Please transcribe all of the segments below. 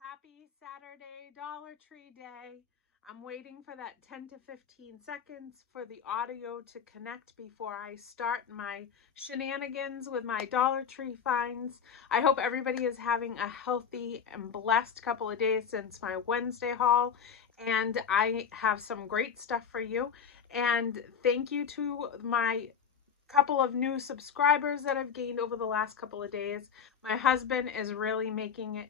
Happy Saturday Dollar Tree Day. I'm waiting for that 10 to 15 seconds for the audio to connect before I start my shenanigans with my Dollar Tree finds. I hope everybody is having a healthy and blessed couple of days since my Wednesday haul. And I have some great stuff for you. And thank you to my couple of new subscribers that I've gained over the last couple of days. My husband is really making it,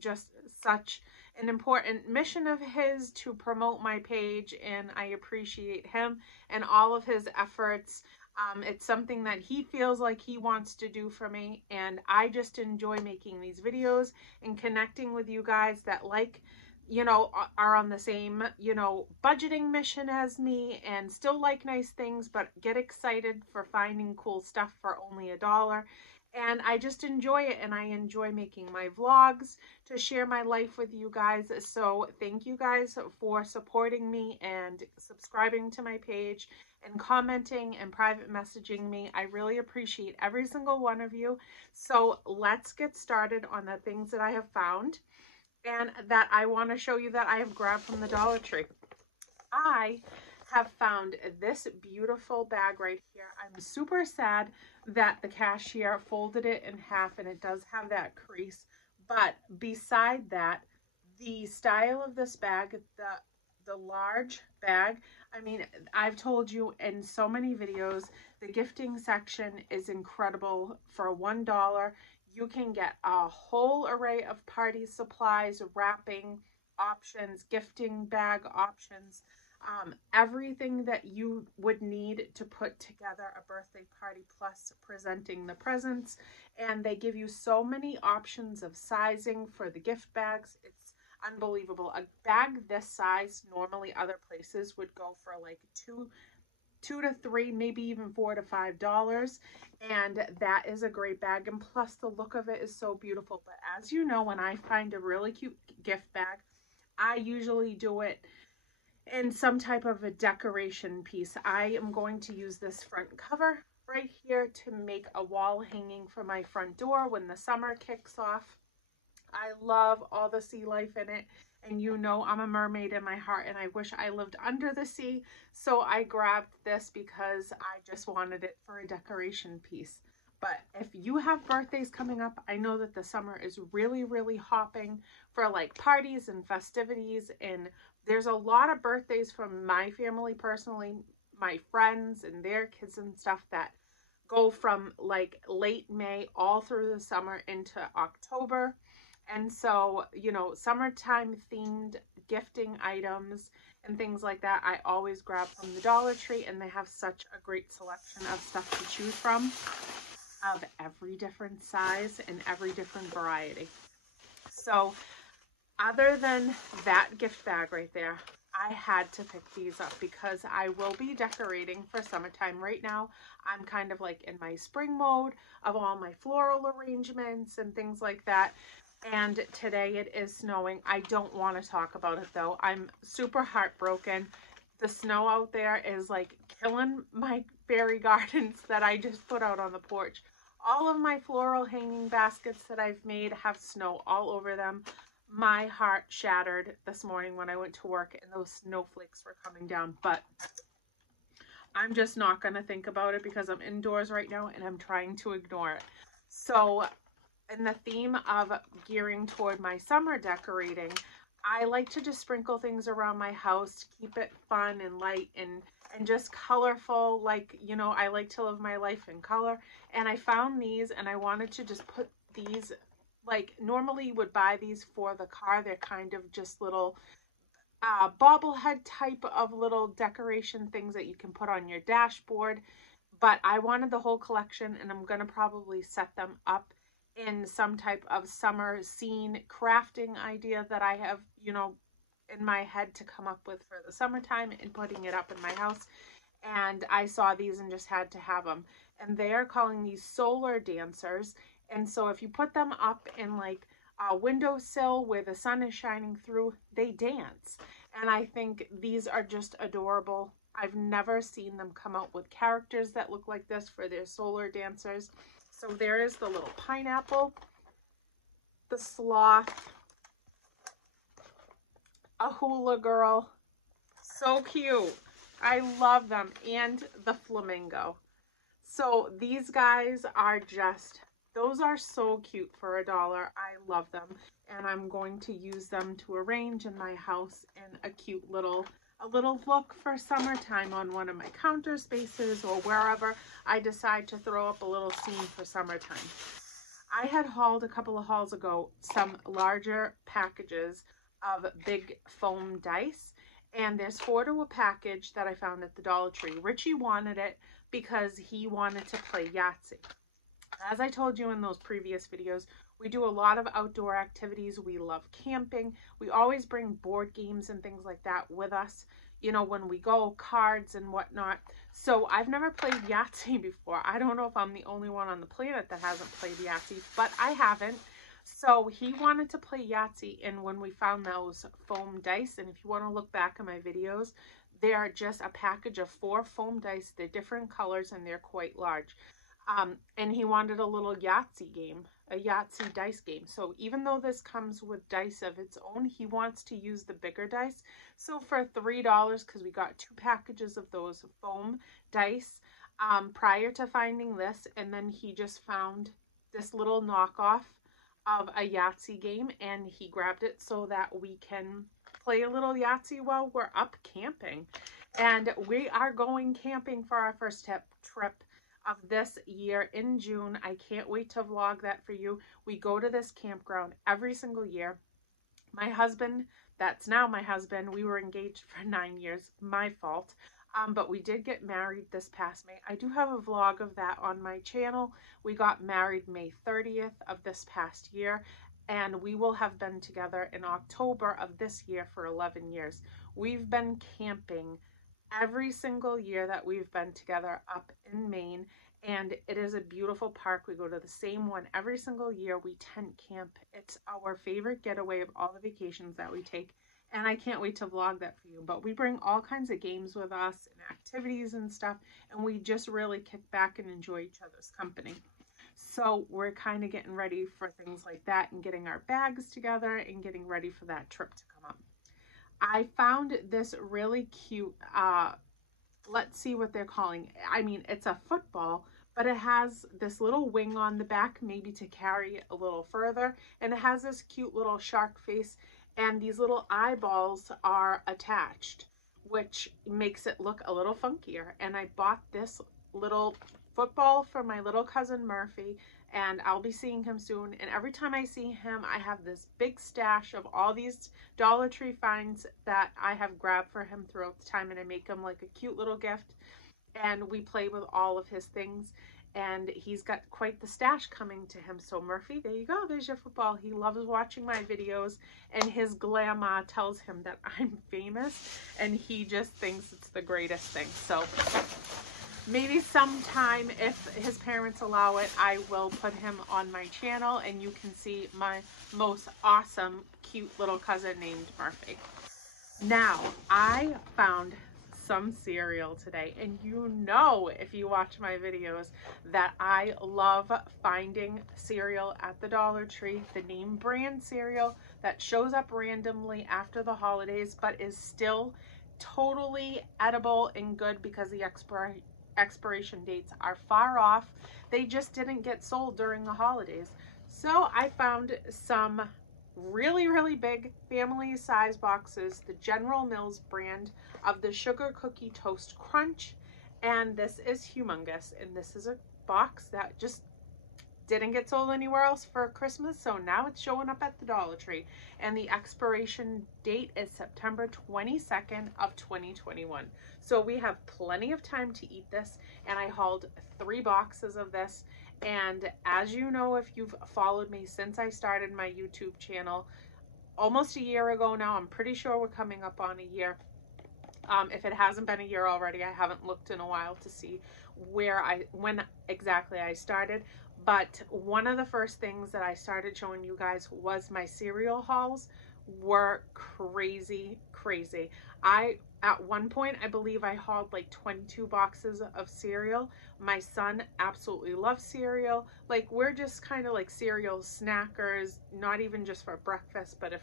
just such an important mission of his to promote my page, and I appreciate him and all of his efforts. It's something that he feels like he wants to do for me, and I just enjoy making these videos and connecting with you guys that are on the same, budgeting mission as me and still like nice things, but get excited for finding cool stuff for only $1. And I just enjoy it, and I enjoy making my vlogs to share my life with you guys. So thank you guys for supporting me and subscribing to my page and commenting and private messaging me. I really appreciate every single one of you. So let's get started on the things that I have found and that I want to show you that I have grabbed from the Dollar Tree. I have found this beautiful bag right here. I'm super sad that the cashier folded it in half and it does have that crease. But beside that, the style of this bag, the large bag, I mean, I've told you in so many videos, the gifting section is incredible. For $1, you can get a whole array of party supplies, wrapping options, gifting bag options, everything that you would need to put together a birthday party, plus presenting the presents. And they give you so many options of sizing for the gift bags. It's unbelievable. A bag this size, normally other places would go for like two to three, maybe even $4 to $5, and that is a great bag. And plus the look of it is so beautiful. But as you know, when I find a really cute gift bag, I usually do it in some type of a decoration piece. I am going to use this front cover right here to make a wall hanging for my front door when the summer kicks off. I love all the sea life in it, and I'm a mermaid in my heart, and I wish I lived under the sea. So I grabbed this because I just wanted it for a decoration piece. But if you have birthdays coming up, I know that the summer is really, really hopping for like parties and festivities, and there's a lot of birthdays from my family personally, my friends and their kids and stuff, that go from like late May all through the summer into October. And so, summertime themed gifting items and things like that, I always grab from the Dollar Tree, and they have such a great selection of stuff to choose from, of every different size and every different variety. So other than that gift bag right there, I had to pick these up because I will be decorating for summertime. Right now, I'm kind of like in my spring mode of all my floral arrangements and things like that. And today it is snowing. I don't want to talk about it though. I'm super heartbroken. The snow out there is like killing my fairy gardens that I just put out on the porch. All of my floral hanging baskets that I've made have snow all over them. My heart shattered this morning when I went to work and those snowflakes were coming down, but I'm just not going to think about it because I'm indoors right now and I'm trying to ignore it. So in the theme of gearing toward my summer decorating, I like to just sprinkle things around my house to keep it fun and light and just colorful. Like, I like to live my life in color. And I found these and I wanted to just put these, like normally you would buy these for the car. They're kind of just little bobblehead type of little decoration things that you can put on your dashboard. But I wanted the whole collection, and I'm going to probably set them up in some type of summer scene crafting idea that I have, in my head to come up with for the summertime and putting it up in my house. And I saw these and just had to have them. And they are calling these solar dancers. And so if you put them up in like a windowsill where the sun is shining through, they dance. And I think these are just adorable. I've never seen them come out with characters that look like this for their solar dancers. So there is the little pineapple, the sloth, a hula girl. So cute. I love them. And the flamingo. So these guys are just, those are so cute for $1. I love them. And I'm going to use them to arrange in my house in a cute little, a little look for summertime on one of my counter spaces or wherever I decide to throw up a little scene for summertime. I had hauled a couple of hauls ago some larger packages of big foam dice. And there's 4 to a package that I found at the Dollar Tree. Richie wanted it because he wanted to play Yahtzee. As I told you in those previous videos, we do a lot of outdoor activities. We love camping. We always bring board games and things like that with us, you know, when we go, cards and whatnot. So I've never played Yahtzee before. I don't know if I'm the only one on the planet that hasn't played Yahtzee, but I haven't. So he wanted to play Yahtzee, and when we found those foam dice, and if you want to look back at my videos, they are just a package of 4 foam dice. They're different colors and they're quite large. And he wanted a little Yahtzee game, a Yahtzee dice game. So even though this comes with dice of its own, he wants to use the bigger dice. So for $3, because we got 2 packages of those foam dice prior to finding this, and then he just found this little knockoff of a Yahtzee game, and he grabbed it so that we can play a little Yahtzee while we're up camping. And we are going camping for our first trip of this year in June. I can't wait to vlog that for you. We go to this campground every single year. My husband, that's now my husband, we were engaged for 9 years, my fault. But we did get married this past May. I do have a vlog of that on my channel. We got married May 30th of this past year, and we will have been together in October of this year for 11 years. We've been camping every single year that we've been together up in Maine, and it is a beautiful park. We go to the same one every single year. We tent camp. It's our favorite getaway of all the vacations that we take. And I can't wait to vlog that for you. But we bring all kinds of games with us and activities and stuff. And we just really kick back and enjoy each other's company. So we're kind of getting ready for things like that and getting our bags together and getting ready for that trip to come up. I found this really cute, let's see what they're calling. I mean, it's a football, but it has this little wing on the back, maybe to carry it a little further. And it has this cute little shark face. And these little eyeballs are attached, which makes it look a little funkier. And I bought this little football for my little cousin Murphy, and I'll be seeing him soon. And every time I see him, I have this big stash of all these Dollar Tree finds that I have grabbed for him throughout the time, and I make him like a cute little gift. And we play with all of his things. And he's got quite the stash coming to him. So Murphy, there you go. There's your football. He loves watching my videos, and his grandma tells him that I'm famous, and he just thinks it's the greatest thing. So maybe sometime, if his parents allow it, I will put him on my channel, and you can see my most awesome, cute little cousin named Murphy. Now, I found some cereal today, and you know, if you watch my videos, that I love finding cereal at the Dollar Tree, the name brand cereal that shows up randomly after the holidays but is still totally edible and good because the expiration dates are far off. They just didn't get sold during the holidays. So I found some really big family size boxes, the General Mills brand of the Sugar Cookie Toast Crunch, and this is humongous, and this is a box that just didn't get sold anywhere else for Christmas, so now it's showing up at the Dollar Tree, and the expiration date is September 22nd of 2021. So we have plenty of time to eat this, and I hauled 3 boxes of this. And as you know, if you've followed me since I started my YouTube channel almost a year ago now, I'm pretty sure we're coming up on a year. If it hasn't been a year already, I haven't looked in a while to see when exactly I started. But one of the first things that I started showing you guys was my cereal hauls were crazy. I At one point, I believe I hauled like 22 boxes of cereal. My son absolutely loves cereal. Like, we're just kind of like cereal snackers, not even just for breakfast, but if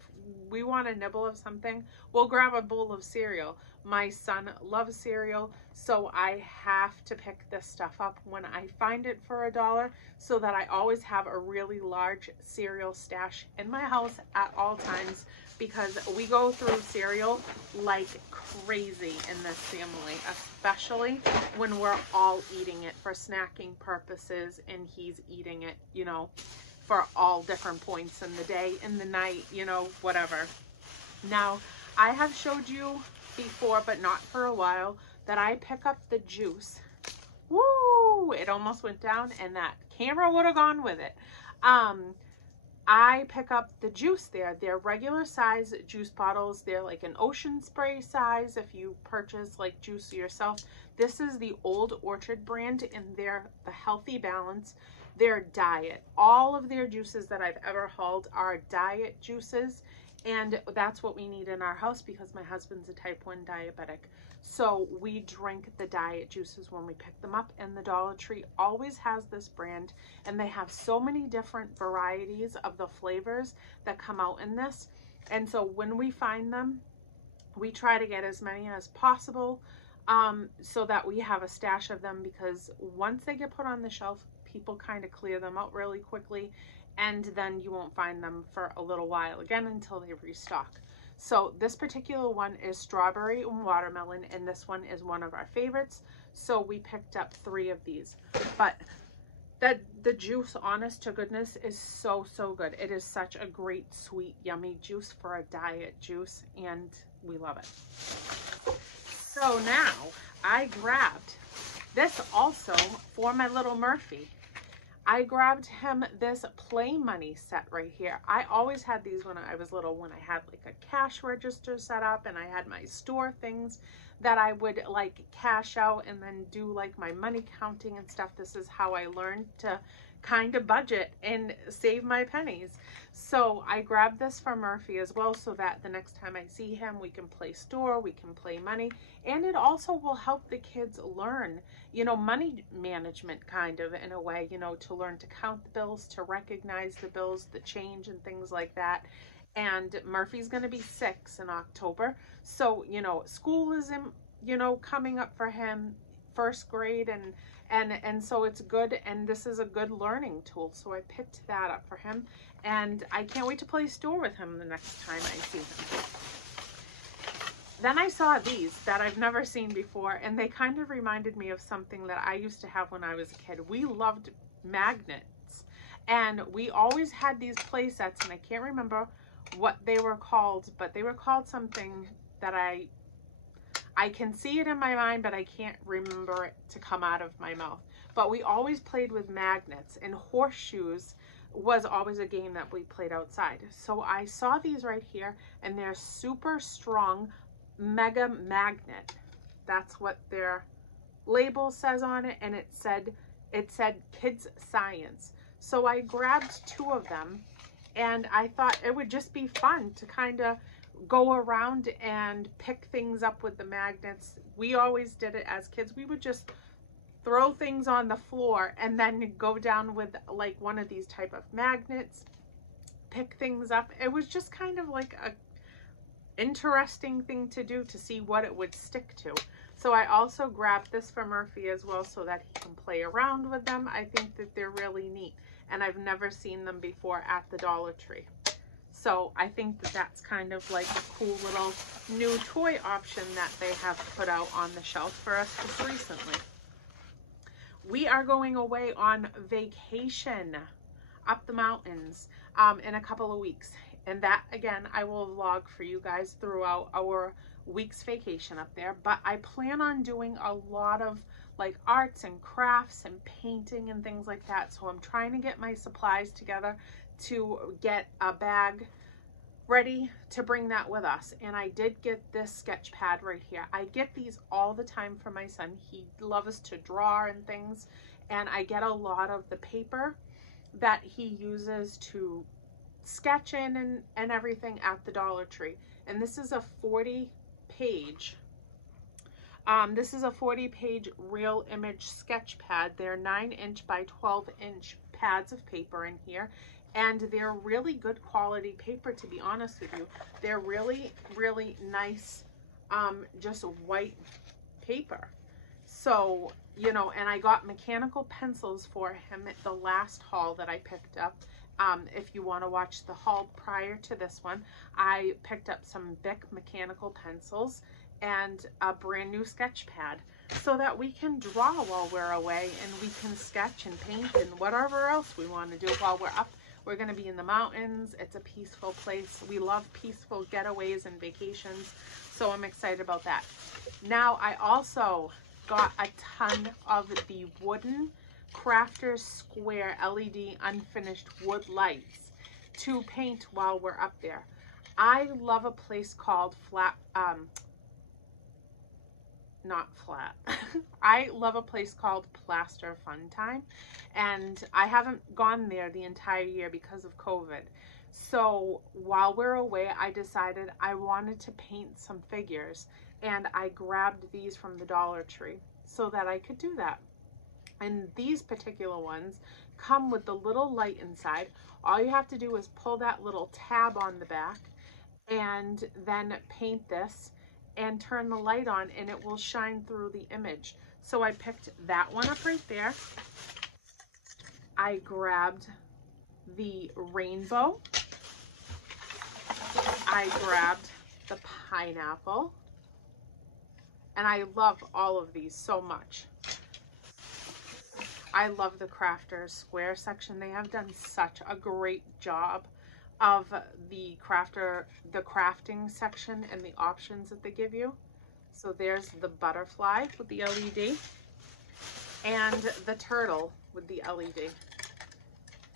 we want a nibble of something, we'll grab a bowl of cereal. My son loves cereal, so I have to pick this stuff up when I find it for $1 so that I always have a really large cereal stash in my house at all times, because we go through cereal like crazy in this family, especially when we're all eating it for snacking purposes and he's eating it, you know, for all different points in the day, in the night, you know, whatever. Now, I have showed you before, but not for a while, that I pick up the juice. Woo! It almost went down and that camera would have gone with it. I pick up the juice there. They're regular size juice bottles. They're like an Ocean Spray size if you purchase like juice yourself. This is the Old Orchard brand, and they're the Healthy Balance. They're diet. All of their juices that I've ever hauled are diet juices, and that's what we need in our house because my husband's a type 1 diabetic. So we drink the diet juices when we pick them up, and the Dollar Tree always has this brand, and they have so many different varieties of the flavors that come out in this. And so when we find them, we try to get as many as possible, so that we have a stash of them, because once they get put on the shelf, people kind of clear them out really quickly, and then you won't find them for a little while again until they restock. So this particular one is strawberry and watermelon, and this one is one of our favorites. So we picked up 3 of these. But the juice, honest to goodness, is so, so good. It is such a great, sweet, yummy juice for a diet juice, and we love it. So now I grabbed this also for my little Murphy. I grabbed him this Play Money set right here. I always had these when I was little, when I had like a cash register set up and I had my store things that I would like cash out and then do like my money counting and stuff. This is how I learned to kind of budget and save my pennies. So I grabbed this for Murphy as well, so that the next time I see him, we can play store, we can play money, and it also will help the kids learn, you know, money management kind of in a way, you know, to learn to count the bills, to recognize the bills, the change and things like that. And Murphy's going to be 6 in October. So, you know, school is in, you know, coming up for him, 1st grade, and so it's good, and this is a good learning tool. So I picked that up for him, and I can't wait to play store with him the next time I see him. Then I saw these that I've never seen before, and they kind of reminded me of something that I used to have when I was a kid. We loved magnets, and we always had these play sets, and I can't remember what they were called, but they were called something that I can see it in my mind, but I can't remember it to come out of my mouth. But we always played with magnets, and horseshoes was always a game that we played outside. So I saw these right here, and they're super strong mega magnet. That's what their label says on it, and it said kids science. So I grabbed 2 of them, and I thought it would just be fun to kind of go around and pick things up with the magnets. We always did it as kids. We would just throw things on the floor and then go down with like one of these type of magnets, pick things up. It was just kind of like a interesting thing to do to see what it would stick to. So I also grabbed this for Murphy as well, so that he can play around with them. I think that they're really neat, and I've never seen them before at the Dollar Tree. So I think that that's kind of like a cool little new toy option that they have put out on the shelf for us just recently. We are going away on vacation up the mountains in a couple of weeks. And that, again, I will vlog for you guys throughout our week's vacation up there. But I plan on doing a lot of like arts and crafts and painting and things like that. So I'm trying to get my supplies together to get a bag ready to bring that with us. And I did get this sketch pad right here. I get these all the time for my son. He loves to draw and things, and I get a lot of the paper that he uses to sketch in and everything at the Dollar Tree. And this is a 40-page This is a 40-page real image sketch pad. They're 9-inch by 12-inch pads of paper in here, and they're really good quality paper, to be honest with you. They're really, really nice, just white paper. So, you know, and I got mechanical pencils for him at the last haul that I picked up. If you want to watch the haul prior to this one, I picked up some Bic mechanical pencils and a brand new sketch pad so that we can draw while we're away, and we can sketch and paint and whatever else we want to do while we're up. We're going to be in the mountains. It's a peaceful place. We love peaceful getaways and vacations, so I'm excited about that. Now, I also got a ton of the wooden Crafters Square LED unfinished wood lights to paint while we're up there. I love a place called I love a place called Plaster Fun Time, and I haven't gone there the entire year because of COVID. So while we're away, I decided I wanted to paint some figures, and I grabbed these from the Dollar Tree so that I could do that. And these particular ones come with the little light inside. All you have to do is pull that little tab on the back and then paint this and turn the light on, and it will shine through the image. So I picked that one up right there. I grabbed the rainbow. I grabbed the pineapple. And I love all of these so much. I love the Crafters Square section. They have done such a great job of the crafting section and the options that they give you. So there's the butterfly with the LED and the turtle with the LED.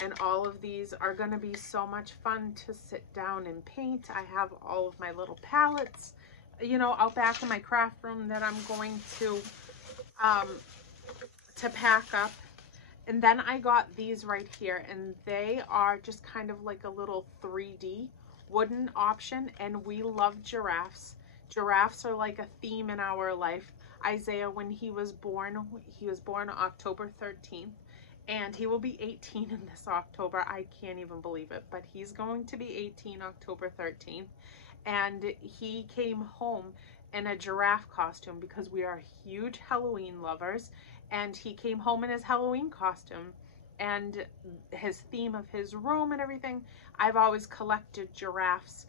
And all of these are going to be so much fun to sit down and paint. I have all of my little palettes, you know, out back in my craft room that I'm going to pack up. And then I got these right here, and they are just kind of like a little 3D wooden option, and we love giraffes. Giraffes are like a theme in our life. Isaiah, when he was born October 13th, and he will be 18 in this October. I can't even believe it, but he's going to be 18 October 13th. And he came home in a giraffe costume because we are huge Halloween lovers. And he came home in his Halloween costume, and his theme of his room and everything. I've always collected giraffes,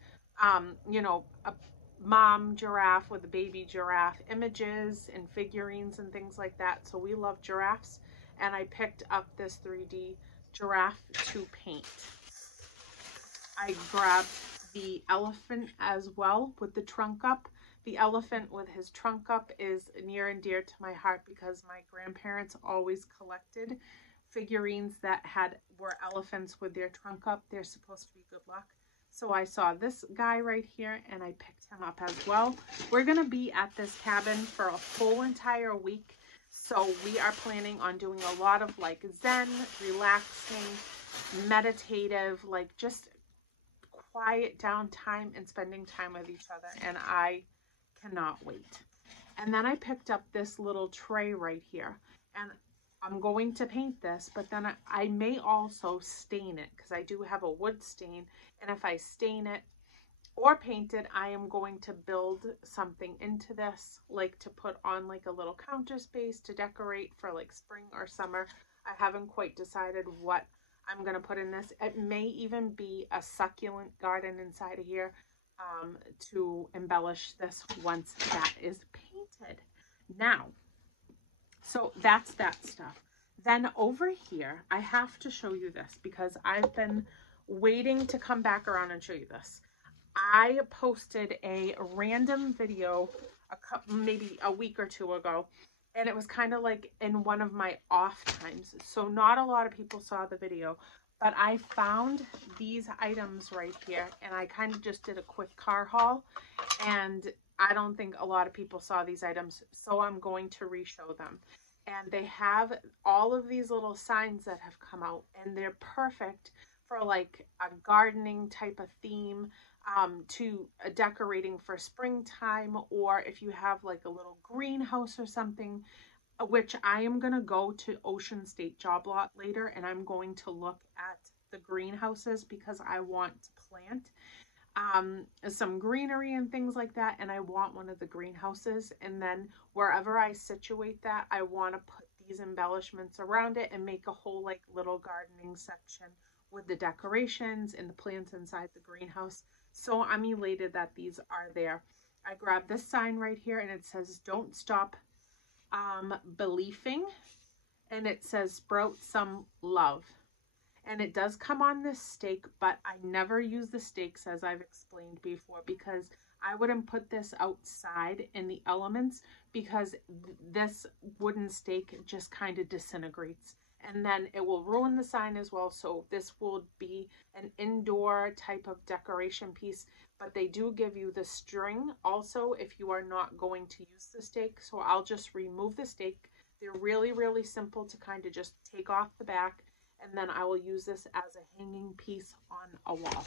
you know, a mom giraffe with a baby giraffe images and figurines and things like that. So we love giraffes, and I picked up this 3D giraffe to paint. I grabbed the elephant as well with the trunk up. The elephant with his trunk up is near and dear to my heart because my grandparents always collected figurines that were elephants with their trunk up. They're supposed to be good luck. So I saw this guy right here, and I picked him up as well. We're going to be at this cabin for a whole entire week. So we are planning on doing a lot of like Zen, relaxing, meditative, like just quiet down time and spending time with each other. And I cannot wait. And then I picked up this little tray right here, and I'm going to paint this, but then I may also stain it because I do have a wood stain, and if I stain it or paint it, I am going to build something into this, like to put on like a little counter space to decorate for like spring or summer. I haven't quite decided what I'm going to put in this. It may even be a succulent garden inside of here to embellish this once that is painted. Now, so that's that stuff. Then over here, I have to show you this because I've been waiting to come back around and show you this. I posted a random video maybe a week or two ago, and it was kind of like in one of my off times. So not a lot of people saw the video, but I found these items right here, and I kind of just did a quick car haul, and I don't think a lot of people saw these items, so I'm going to re-show them. And they have all of these little signs that have come out, and they're perfect for like a gardening type of theme, to decorating for springtime, or if you have like a little greenhouse or something, which I am going to go to Ocean State Job Lot later, and I'm going to look at the greenhouses because I want to plant some greenery and things like that, and I want one of the greenhouses, and then wherever I situate that, I want to put these embellishments around it and make a whole like little gardening section with the decorations and the plants inside the greenhouse. So I'm elated that these are there. I grabbed this sign right here, and it says don't stop believing, and it says sprout some love. And it does come on this stake, but I never use the stakes, as I've explained before, because I wouldn't put this outside in the elements, because this wooden stake just kind of disintegrates, and then it will ruin the sign as well. So this will be an indoor type of decoration piece, but they do give you the string also if you are not going to use the stake. So I'll just remove the stake. They're really, really simple to kind of just take off the back, and then I will use this as a hanging piece on a wall.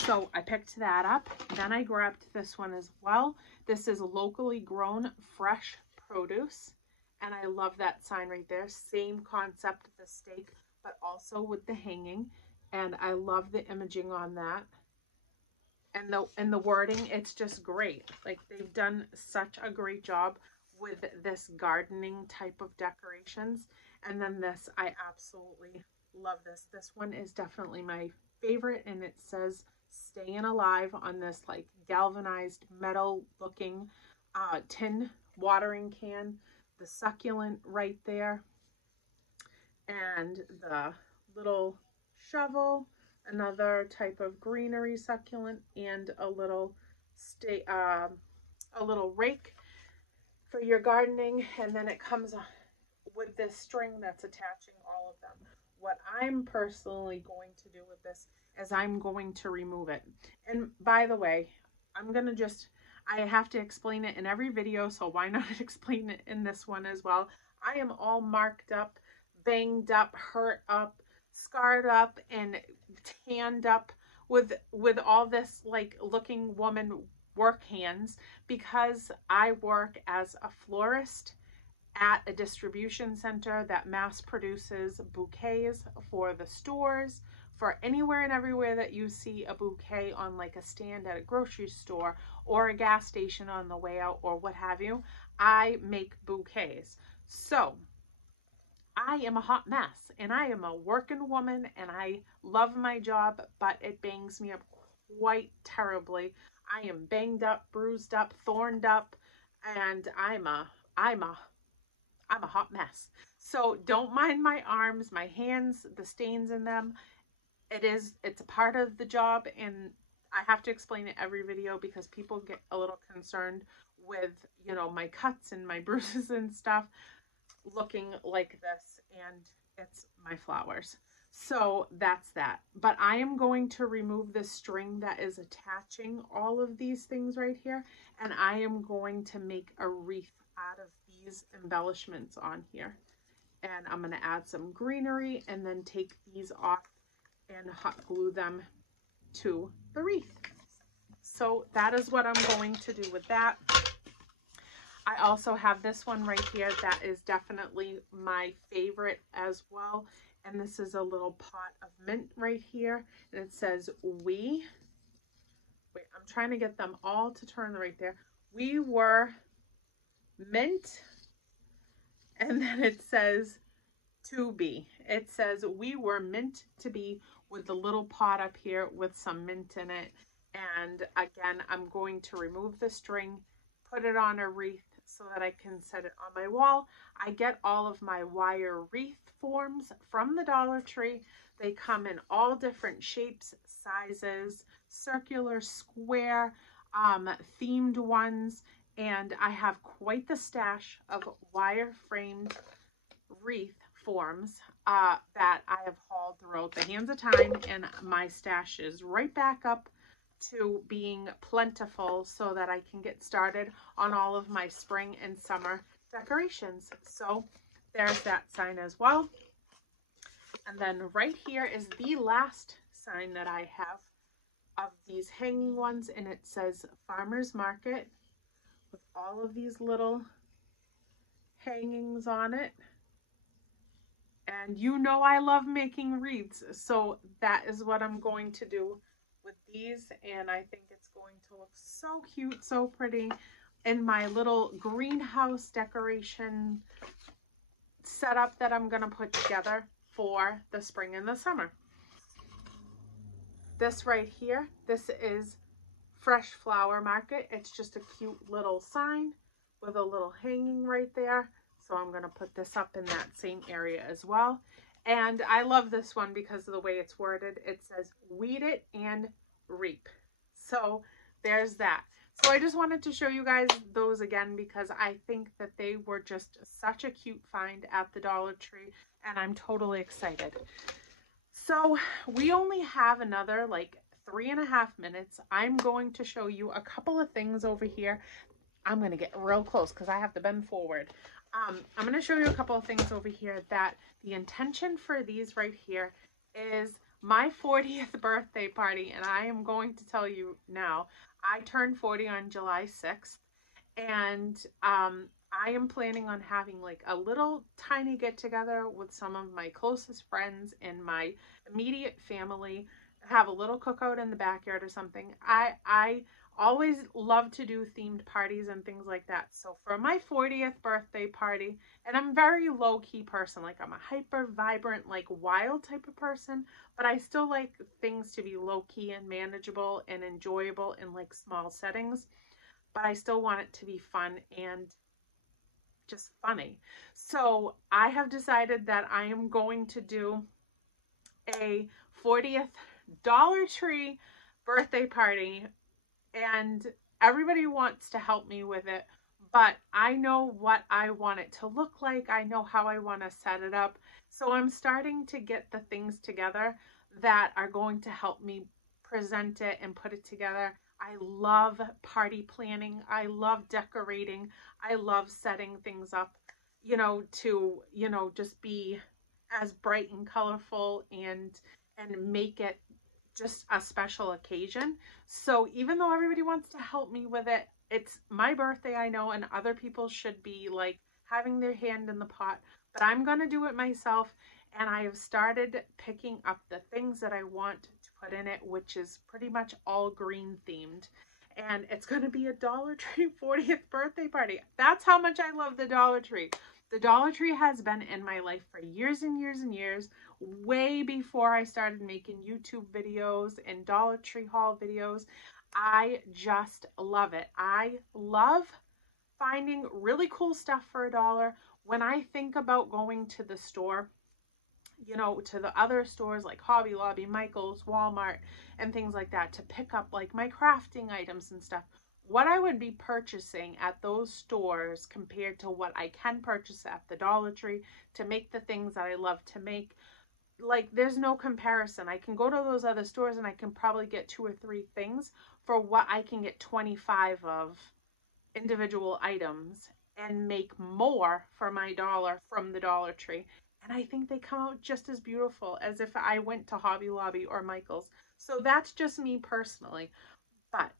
So I picked that up. Then I grabbed this one as well. This is locally grown fresh produce, and I love that sign right there. Same concept of the stake, but also with the hanging, and I love the imaging on that. And the wording, it's just great. Like, they've done such a great job with this gardening type of decorations. And then this, I absolutely love this. This one is definitely my favorite, and it says staying alive on this like galvanized metal looking tin watering can, the succulent right there, and the little shovel, another type of greenery succulent, and a little rake for your gardening. And then it comes with this string that's attaching all of them. What I'm personally going to do with this is I'm going to remove it. And by the way, I have to explain it in every video, so why not explain it in this one as well? I am all marked up, banged up, hurt up, scarred up, and tanned up with all this like looking woman work hands, because I work as a florist at a distribution center that mass produces bouquets for the stores, for anywhere and everywhere that you see a bouquet on like a stand at a grocery store or a gas station on the way out or what have you. I make bouquets. So I am a hot mess, and I am a working woman, and I love my job, but it bangs me up quite terribly. I am banged up, bruised up, thorned up, and I'm a hot mess. So don't mind my arms, my hands, the stains in them. It's a part of the job, and I have to explain it every video because people get a little concerned with, you know, my cuts and my bruises and stuff looking like this, and it's my flowers. So that's that. But I am going to remove the string that is attaching all of these things right here, and I am going to make a wreath out of these embellishments on here. And I'm going to add some greenery and then take these off and hot glue them to the wreath. So that is what I'm going to do with that. I also have this one right here that is definitely my favorite as well. And this is a little pot of mint right here. And it says, I'm trying to get them all to turn right there. We were mint. And then it says to be. It says we were meant to be, with the little pot up here with some mint in it. And again, I'm going to remove the string, put it on a wreath so that I can set it on my wall. I get all of my wire wreath forms from the Dollar Tree. They come in all different shapes, sizes, circular, square, themed ones. And I have quite the stash of wire framed wreath forms that I have hauled throughout the hands of time, and my stash is right back up to being plentiful so that I can get started on all of my spring and summer decorations. So there's that sign as well. And then right here is the last sign that I have of these hanging ones, and it says Farmers Market with all of these little hangings on it. And you know I love making wreaths, so that is what I'm going to do with these, and I think it's going to look so cute, so pretty in my little greenhouse decoration setup that I'm going to put together for the spring and the summer. This right here, this is Fresh Flower Market. It's just a cute little sign with a little hanging right there. So I'm going to put this up in that same area as well. And I love this one because of the way it's worded. It says, weed it and reap. So there's that. So I just wanted to show you guys those again because I think that they were just such a cute find at the Dollar Tree. And I'm totally excited. So we only have another like 3.5 minutes. I'm going to show you a couple of things over here. I'm going to get real close because I have to bend forward. I'm going to show you a couple of things over here that the intention for these right here is my 40th birthday party. And I am going to tell you now, I turned 40 on July 6th. And I am planning on having like a little tiny get together with some of my closest friends and my immediate family. Have a little cookout in the backyard or something. I always love to do themed parties and things like that. So for my 40th birthday party, and I'm a very low-key person, like I'm a hyper vibrant, like wild type of person, but I still like things to be low-key and manageable and enjoyable in like small settings, but I still want it to be fun and just funny. So I have decided that I am going to do a 40th Dollar Tree birthday party, and everybody wants to help me with it, but I know what I want it to look like. I know how I want to set it up. So I'm starting to get the things together that are going to help me present it and put it together. I love party planning. I love decorating. I love setting things up, you know, to, you know, just be as bright and colorful and make it just a special occasion. So even though everybody wants to help me with it, it's my birthday, I know, and other people should be like having their hand in the pot, but I'm going to do it myself. And I have started picking up the things that I want to put in it, which is pretty much all green themed. And it's going to be a Dollar Tree 40th birthday party. That's how much I love the Dollar Tree. The Dollar Tree has been in my life for years and years and years, way before I started making YouTube videos and Dollar Tree haul videos. I just love it. I love finding really cool stuff for $1. When I think about going to the store, you know, to the other stores like Hobby Lobby, Michael's, Walmart, and things like that to pick up like my crafting items and stuff, what I would be purchasing at those stores compared to what I can purchase at the Dollar Tree to make the things that I love to make, like there's no comparison. I can go to those other stores and I can probably get 2 or 3 things for what I can get 25 of individual items and make more for my $1 from the Dollar Tree. And I think they come out just as beautiful as if I went to Hobby Lobby or Michael's. So that's just me personally. But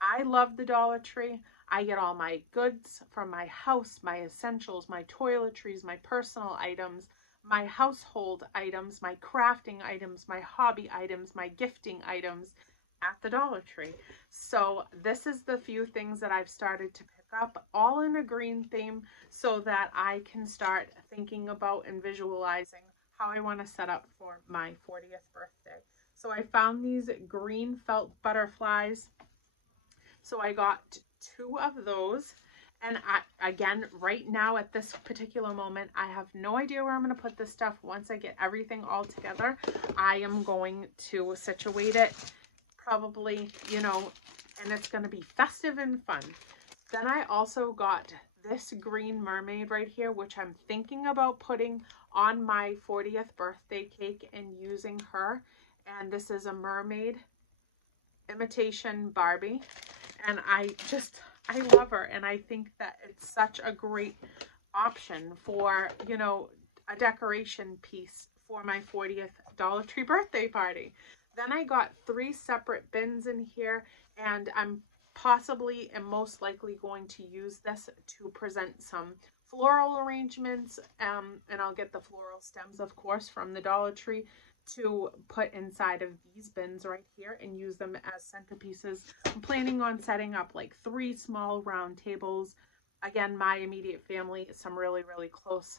I love the Dollar Tree. I get all my goods from my house, my essentials, my toiletries, my personal items, my household items, my crafting items, my hobby items, my gifting items at the Dollar Tree. So this is the few things that I've started to pick up, all in a green theme, so that I can start thinking about and visualizing how I want to set up for my 40th birthday. So I found these green felt butterflies. So I got 2 of those. And again, right now at this particular moment, I have no idea where I'm going to put this stuff. Once I get everything all together, I am going to situate it probably, you know, and it's going to be festive and fun. Then I also got this green mermaid right here, which I'm thinking about putting on my 40th birthday cake and using her. And this is a mermaid imitation Barbie. And I love her. And I think that it's such a great option for, you know, a decoration piece for my 40th Dollar Tree birthday party. Then I got 3 separate bins in here, and I'm possibly and most likely going to use this to present some floral arrangements, and I'll get the floral stems, of course, from the Dollar Tree to put inside of these bins right here and use them as centerpieces. I'm planning on setting up like 3 small round tables. Again, my immediate family, some really, really close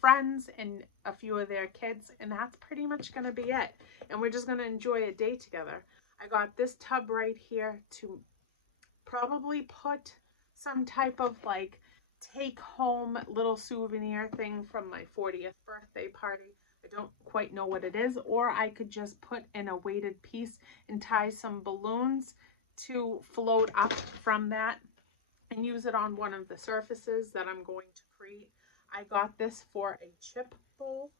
friends and a few of their kids, and that's pretty much going to be it. And we're just going to enjoy a day together. I got this tub right here to probably put some type of like take home little souvenir thing from my 40th birthday party. I don't quite know what it is, or I could just put in a weighted piece and tie some balloons to float up from that and use it on one of the surfaces that I'm going to create. I got this for a chip bowl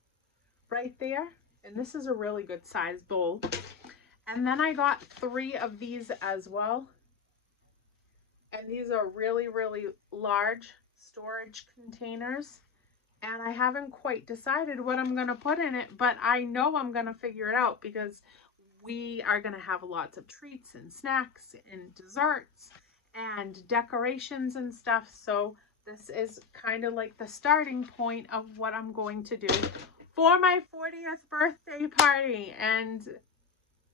right there, and this is a really good size bowl. And then I got 3 of these as well, and these are really, really large storage containers, and I haven't quite decided what I'm going to put in it, but I know I'm going to figure it out because we are going to have lots of treats and snacks and desserts and decorations and stuff. So this is kind of like the starting point of what I'm going to do for my 40th birthday party. And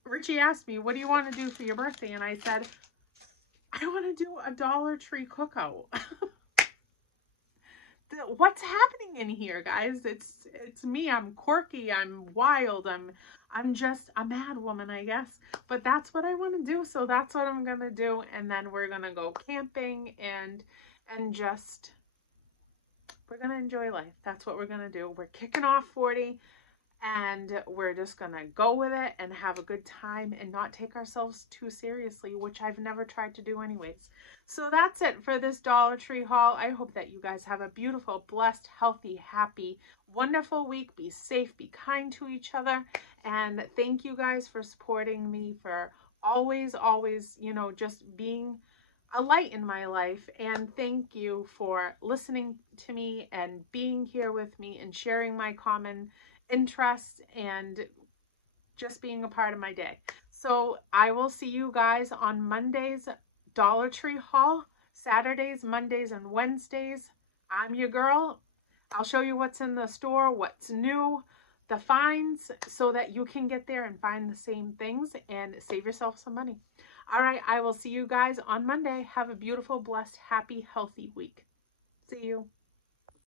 Richie asked me, what do you want to do for your birthday? And I said, I want to do a Dollar Tree cookout. What's happening in here, guys? It's me. I'm quirky. I'm wild. I'm just a mad woman, I guess. But that's what I want to do. So that's what I'm going to do. And then we're going to go camping and just, we're going to enjoy life. That's what we're going to do. We're kicking off 40, and we're just going to go with it and have a good time and not take ourselves too seriously, which I've never tried to do anyways. So that's it for this Dollar Tree haul. I hope that you guys have a beautiful, blessed, healthy, happy, wonderful week. Be safe, be kind to each other. And thank you guys for supporting me, for always, you know, just being a light in my life. And thank you for listening to me and being here with me and sharing my common interests and just being a part of my day. So I will see you guys on Monday's Dollar Tree haul, Saturdays, Mondays, and Wednesdays. I'm your girl. I'll show you what's in the store, what's new, the finds, so that you can get there and find the same things and save yourself some money. All right, I will see you guys on Monday. Have a beautiful, blessed, happy, healthy week. See you.